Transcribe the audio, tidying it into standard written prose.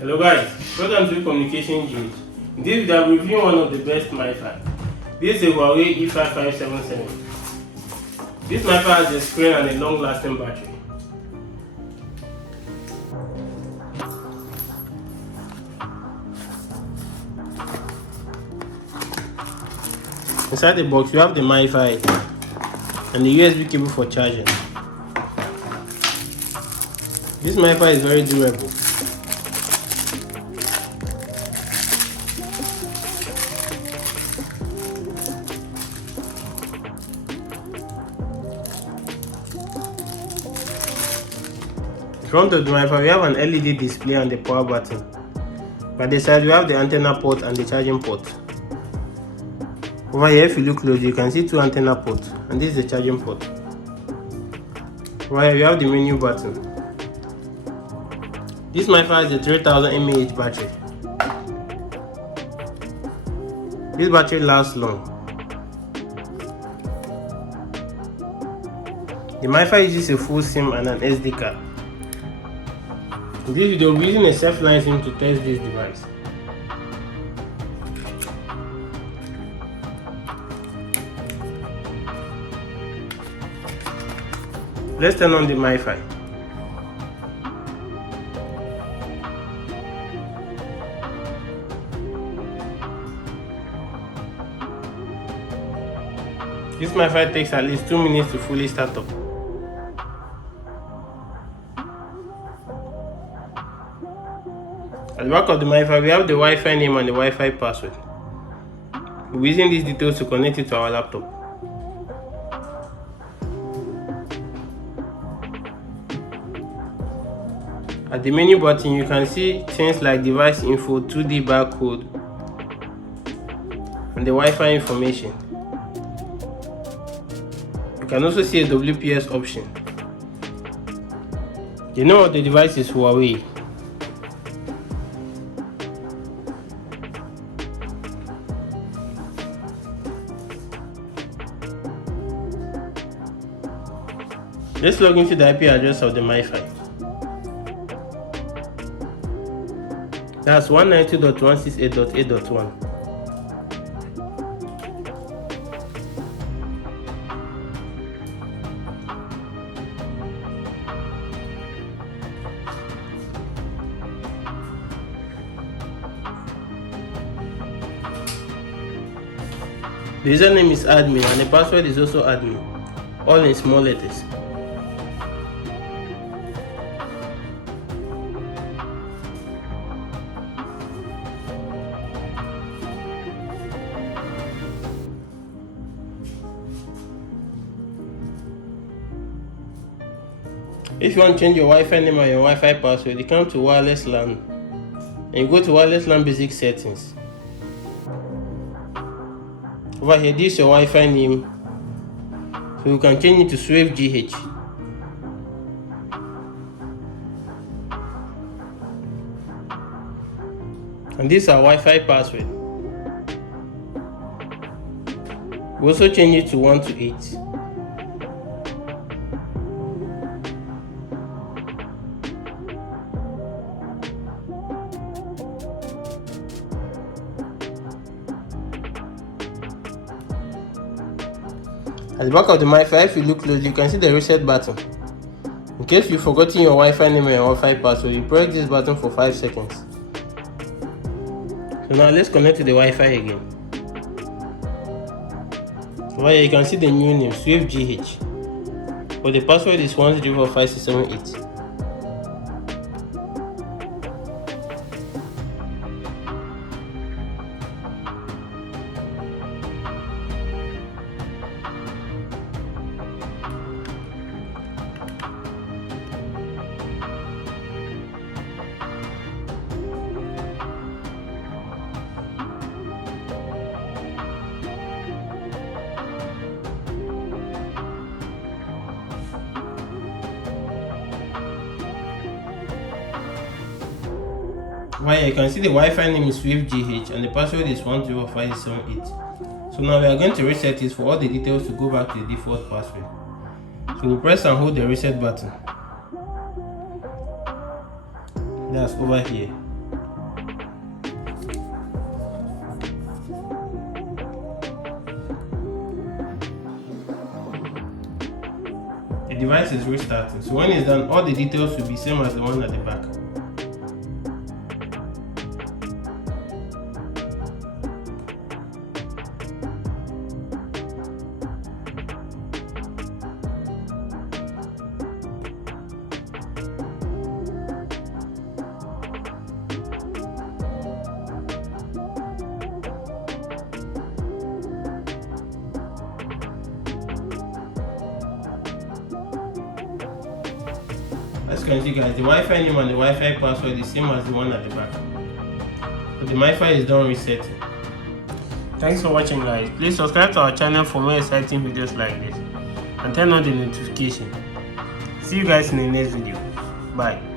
Hello guys, welcome to Communication Gauge. In this video, I'm reviewing one of the best Mifi. This is a Huawei E5577. This Mifi has a screen and a long-lasting battery. Inside the box, you have the Mifi and the USB cable for charging. This Mifi is very durable. In front of the Wi-Fi, we have an LED display and the power button. By the side, we have the antenna port and the charging port. Over here, if you look close, you can see two antenna ports, and this is the charging port. Over here, we have the menu button. This Wi-Fi has a 3000 mAh battery. This battery lasts long. The Wi-Fi uses a full SIM and an SD card. In this video, we're using a self-line SIM to test this device. Let's turn on the Mifi. This Mifi takes at least 2 minutes to fully start up. At the back of the Mifi, we have the Wi-Fi name and the Wi-Fi password. We're using these details to connect it to our laptop. At the menu button, you can see things like device info, 2D barcode, and the Wi-Fi information. You can also see a WPS option. The name of the device is Huawei. Let's log into the IP address of the Mifi. That's 192.168.8.1. The username is admin and the password is also admin, all in small letters. If you want to change your Wi-Fi name or your Wi-Fi password, you come to wireless LAN and you go to wireless LAN basic settings. Over here, this is your Wi-Fi name, so you can change it to SwiftGH. And this is our Wi-Fi password. We also change it to 1 to 8. At the back of the Mifi, if you look close, you can see the reset button. In case you've forgotten your Wi-Fi name and your Wi-Fi password, you press this button for 5 seconds. So now let's connect to the Wi-Fi again. So here you can see the new name, SwiftGH, but the password is 1045678. Well, you can see the Wi-Fi name is SwiftGH and the password is 1045678. So now we are going to reset it for all the details to go back to the default password. So we press and hold the reset button. That's over here. device is restarting. So when it's done, all the details will be same as the one at the back. As you can see guys, the Wi-Fi name and the Wi-Fi password is same as the one at the back. So the Mifi is done resetting. Thanks for watching guys. Please subscribe to our channel for more exciting videos like this and turn on the notification. See you guys in the next video. Bye.